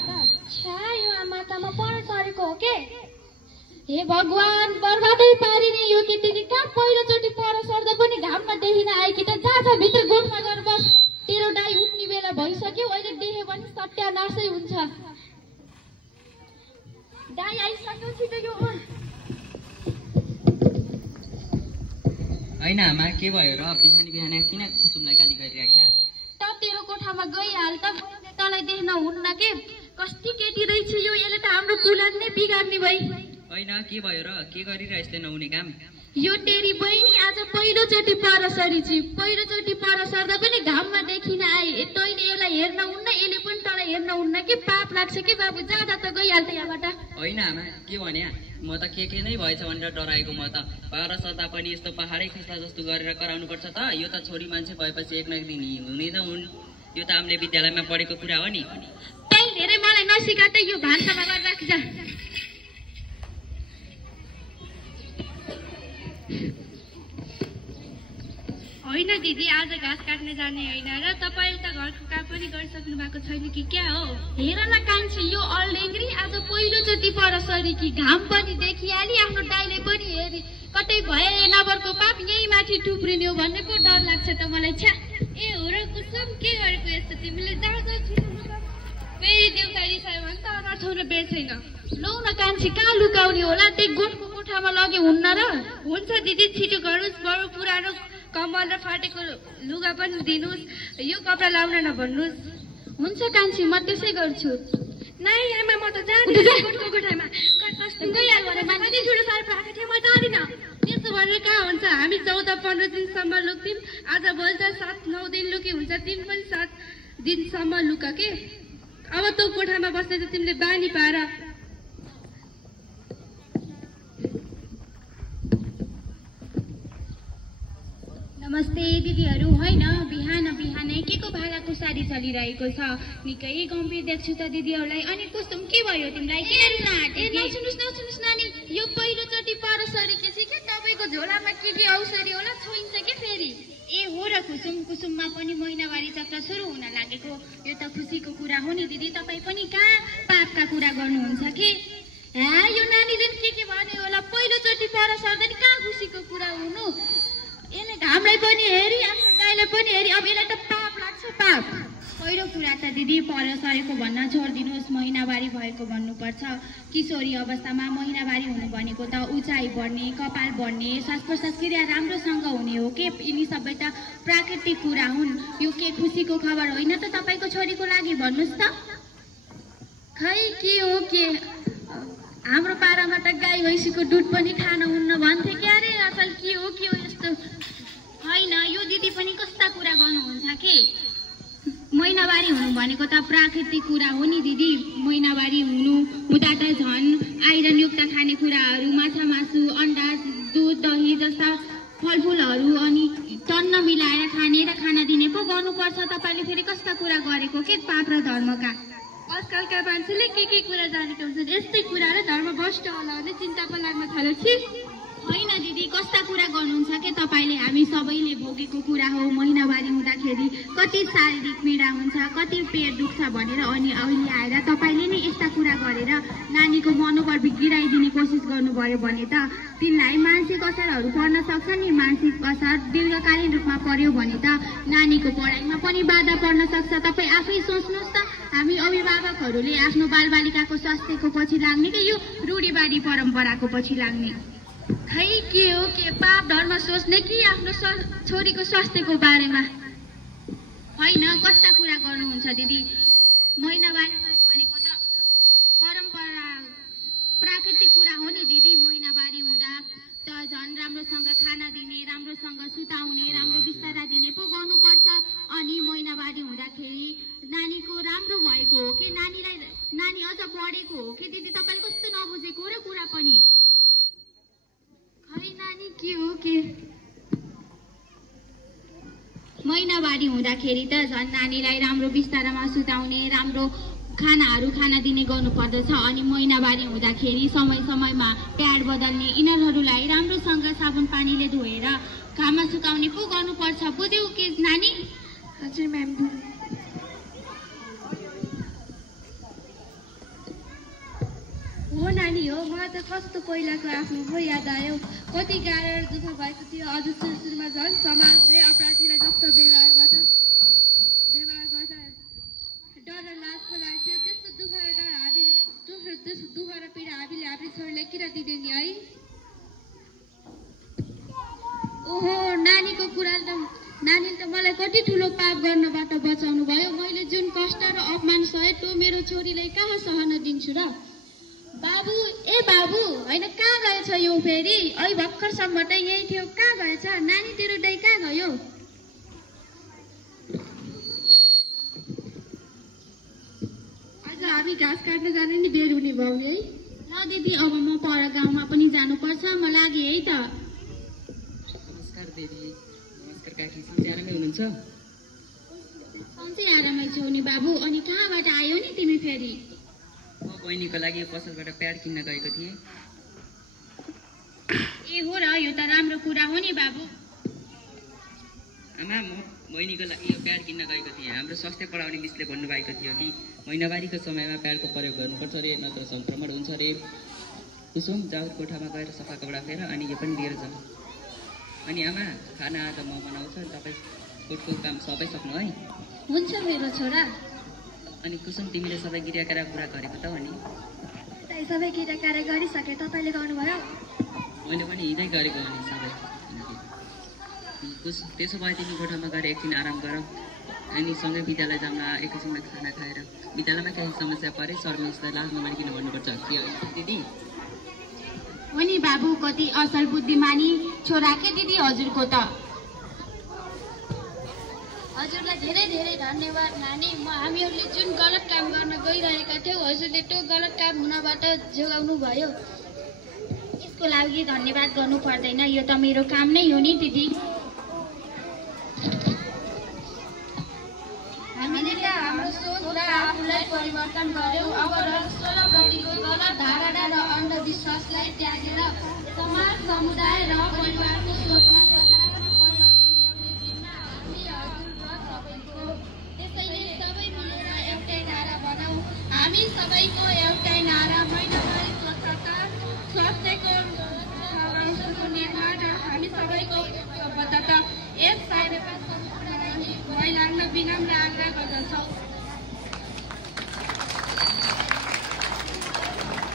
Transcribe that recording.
छ्या यो मातामा पर सरेको हो के? हे भगवान, बर्बादै पारिने यो केटीले कहाँ पहिलोचोटि पर सर्दा पनि घाममा देखिन आएकी त जा भित्र गोठमा गएर बस। तेरो दाइ उठ्ने बेला भइसक्यो, अहिले देख्यो भने सत्यानाशै हुन्छ। दाइ आइसक्यो, छिटो यो उठ। हैन आमा, के भयो र? बिहान किन कुसुमलाई गाली गरिराख्या? त तेरो कोठामा गइहाल त, तँलाई देख्न हुन्न के? कस्ती केटी रहेछ यो, यसले त हाम्रो कुलान नै बिगार्ने भई। हैन, के भयो र? के गरेर यसले नहुने काम? यो तेरी बहिनी आज पहिलोचोटि पर सरेछि। पहिलोचोटि पर सर्दा पनि घाममा देखिन आए। तैँले यसलाई हेर्न हुन्न, यसले पनि तँलाई हेर्न हुन्न कि? पाप लाग्छ कि बाबु? जा त गइहाल त यहाँबाट। होइन आमा, के भने म त के नै भएछ भनेर डराएको। म त पर सर्दा पनि यस्तो पहाडै खस्ला जस्तो गरेर कराउनु पर्छ त? यो त छोरी मान्छे भएपछि एक न एक दिन हुने त हुन्। यो त हामीले विद्यालयमा पढेको कुरा हो नि। तै धेरै मलाई नसिका त, यो भान्सामा गरेर राख जा। होइन दिदी, आज घाँस काट्ने जाने होइन र? तपाईँले त घरको काम पनि गरिसक्नु भएको छैन कि क्या हो? हेर न कान्छी, यो अल्डेङ्ग्री आज पहिलोचोटि पर सरेकी। घाम पनि देखिहाली, आफ्नो दाइले पनि हेरी। कतै भए नबरको पाप यही माथि टुप्रिने हो भन्ने पो डर लाग्छ त मलाई। छ्या, ए हो र कुसुम, के गरेको यस्तो तिमीले? जा छिटो लुका। फेरि देउका रिसायो भने त नछाउन बेर छैन। लौ न कान्छी, कहाँ लुकाउने होला? त्यही गोठको कोठामा लगे हुन्न र? हुन्छ दिदी, छिटो गर्नुहोस्। बरु पुरानो कम्बल र फाटेको लुगा पनि दिनुहोस्। यो कपडा लाउन नभन्नुहोस्। हुन्छ कान्छी, म त्यसै गर्छु। नाइ आमा, म त जाँदिनँ गोठको कोठामा। गइहाल भने कति ठुलो साह्रो पाएको थिएँ, म जाँदिनँ। त्यसो भनेर कहाँ हुन्छ? हामी 14-15 दिनसम्म लुक्थ्यौँ। आज भोलि त 7-9 दिन लुकी हुन्छ। तिमी पनि 7 दिनसम्म लुक के? अब तँ कोठामा बस्ने त तिमीले बानी पार। नमस्ते दिदीहरू। होइन, बिहानै के को भालाकुसारी चलिरहेको छ? निकै गम्भीर देख्छु त दिदीहरूलाई। अनि कुसुम, के भयो तिमीलाई? नसुन्नुहोस् नानी, यो पहिलोचोटि पर सरेकी छ के? तपाईँको झोलामा के औषधि होला? छोइन्छ के फेरि? ए हो र कुसुममा पनि महिनावारी चक्र सुरु हुन लागेको। यो त खुसीको कुरा हो नि दिदी। तपाईँ पनि कहाँ पापका कुरा गर्नुहुन्छ के? यो नानीले के भन्यो होला? पहिलोचोटि पर सर्दा नि कहाँ खुसीको कुरा हुनु? यसले घामलाई पनि हेरी, आफ्नो दाइलाई पनि हेरी। अब यसलाई त पाप लाग्छ, पाप। पहिलो कुरा त दिदी, पर सरेको भन्न छोडिदिनुहोस्, महिनावारी भएको भन्नुपर्छ। किशोरी अवस्थामा महिनावारी हुनु भनेको त उचाइ बढ्ने, कपाल बढ्ने, श्वास प्रश्वास क्रिया राम्रोसँग हुने हो के? यिनी सबै त प्राकृतिक कुरा हुन्। यो के खुसीको खबर होइन त तपाईँको छोरीको लागि? भन्नुहोस् त। खै के हो के? हाम्रो पारामा त गाई भैँसीको दुध पनि खान हुन्न भन्थे क्यारे? असल के हो यस्तो? होइन, यो दिदी पनि कस्ता कुरा गर्नुहुन्छ के? महिनावारी हुनु भनेको त प्राकृतिक कुरा हो नि दिदी। महिनावारी हुँदा त झन् आइरनयुक्त खानेकुराहरू, माछा मासु, अन्डा, दुध, दही जस्ता फलफुलहरू अनि टन्न मिलाएर खाने र खाना दिने पो गर्नुपर्छ। तपाईँले फेरि कस्ता कुरा गरेको के? पाप र धर्मका। आजकलका मान्छेले के कुरा जानेका हुन्छन्। यस्तै कुरा र धर्म भ्रष्ट होला भने चिन्ता पो लाग्न थाल्यो। होइन दिदी, कस्ता कुरा गर्नुहुन्छ के तपाईँले? हामी सबैले भोगेको कुरा हो। महिनावारी हुँदाखेरि कति शारीरिक पीडा हुन्छ, कति पेट दुख्छ भनेर, अनि अहिले आएर तपाईँले नै यस्ता कुरा गरेर नानीको मनोबल गिराइदिने कोसिस गर्नुभयो भने त तिनलाई मानसिक असरहरू पर्न सक्छ नि। मानसिक असर दीर्घकालीन रूपमा पर्यो भने त नानीको पढाइमा पनि बाधा पर्न सक्छ। तपाईँ आफै सोच्नुहोस् त। हामी अभिभावकहरूले आफ्नो बालबालिकाको स्वास्थ्यको पछि लाग्ने कि यो रूढिवादी परम्पराको पछि लाग्ने? खै के हो के? पाप धर्म सोच्ने कि आफ्नो छोरीको स्वास्थ्यको बारेमा? होइन, कस्ता कुरा गर्नुहुन्छ दिदी? महिनावारी भनेको त परम्परा प्राकृतिक कुरा हो नि दिदी। महिनावारी हुँदा त झन् राम्रोसँग खाना दिने, राम्रोसँग सुताउने, राम्रो बिस्तारा दिने पो गर्नुपर्छ। अनि महिनावारी हुँदाखेरि नानीको राम्रो भएको हो कि? नानी अझ बढेको हो कि दिदी? तपाईँले कस्तो नबुझेको र कुरा पनि? खै नानी, के हो के? महिनावारी हुँदाखेरि त झन् नानीलाई राम्रो बिस्तारामा सुताउने, राम्रो खानाहरू खाना दिने गर्नुपर्दछ। अनि महिनावारी हुँदाखेरि समय समयमा प्याड बदल्ने, यिनीहरूलाई राम्रोसँग साबुन पानीले धोएर घाममा सुकाउने पो गर्नुपर्छ। बुझ्यौ के नानी? हजुर म्याम। हो नानी हो, मलाई त कस्तो पहिलाको आफ्नो पो याद आयो। कति गाह्रो दुःख भएको थियो। अझ सुरुमा झन् समाजले अपराधीलाई जस्तो व्यवहार गर्दा डर र लाज पो लाग्थ्यो। त्यस्तो दुःख र डर त्यस्तो दुःख र पीडा हामीले आफ्नो छोरीलाई किन दिँदैन नि है? ओहो, नानीले त मलाई कति ठुलो पाप गर्नबाट बचाउनु भयो। मैले जुन कष्ट र अपमान सहे त्यो मेरो छोरीलाई कहाँ सहन दिन्छु र? बाबु, ए बाबु, होइन कहाँ गएछ यो फेरि? अहिले भर्खरसम्म त यही थियो, कहाँ गएछ? नानी तेरो दाइ कहाँ गयो? आज हामी घाँस काट्न जाने नि बेर हुने भयो है। ल दिदी, अब म पर गाउँमा पनि जानुपर्छ, म लागे है त। नमस्कार दिदी। नमस्कार काकी। सन्चै आरामै हुनुहुन्छ? सन्चै आरामै छु नि बाबु। अनि कहाँबाट आयो नि तिमी फेरि? म बहिनीको लागि पसलबाट प्याड किन्न गएको थिएँ। ए हो र, यो त राम्रो कुरा हो नि बाबु। आमा, म बहिनीको लागि यो प्याड किन्न गएको थिएँ। हाम्रो स्वास्थ्य पढाउने मिसले भन्नुभएको थियो कि महिनावारीको समयमा प्याडको प्रयोग गर्नुपर्छ अरे, नत्र सङ्क्रमण हुन्छ अरे। कुसुम, जाऊ कोठामा गएर सफा कपडा फेर अनि यो पनि लिएर जाऊ। अनि आमा, खाना आज म बनाउँछु, तपाईँ कोठको काम सबै सक्नु है? हुन्छ मेरो छोरा। अनि कुसुम, तिमीले सबै गिराकेर कुरा गरेको त हो नि? दाइ, सबै गिराकारे गरिसके, तपाईँले गर्नुभयो? मैले पनि हिँड्दै गरेको हो नि सबै। त्यसो भए तिमी कोठामा गएर एकछिन आराम गर, अनि सँगै विद्यालय जाउँला एकैछिनमा खाना खाएर। विद्यालयमा केही समस्या परे सर मिसलाई लाज नमानिकन भन्नुपर्छ दिदी। हो नि बाबु, कति असल बुद्धिमानी छोरा के दिदी हजुरको त। हजुरलाई धेरै धेरै धन्यवाद नानी। हामीहरूले जुन गलत काम गर्न गइरहेका थियौँ, हजुरले त्यो गलत काम हुनबाट जोगाउनु भयो। यसको लागि धन्यवाद गर्नु पर्दैन, यो त मेरो काम नै हो नि दिदी। हामीले त हाम्रो सोच र आफूलाई परिवर्तन गर्यौँ। अब राष्ट्रप्रतिको गलत धारणा र अन्धविश्वासलाई त्यागेर समाज, समुदाय र परिवारको सोचमा सकारात्मक परिवर्तन ल्याउने जिम्मा हामी हजुर र सबैको। त्यसैले सबै मिलेर एउटै नारा बनाऊ। हामी सबैको एउटै नारा, महिनावारी स्वच्छता, स्वास्थ्यको निर्माण र हामी सबैको सफलता। यस कार्यक्रमको लागि महिलालाई विनम्र आग्रह गर्दछौँ।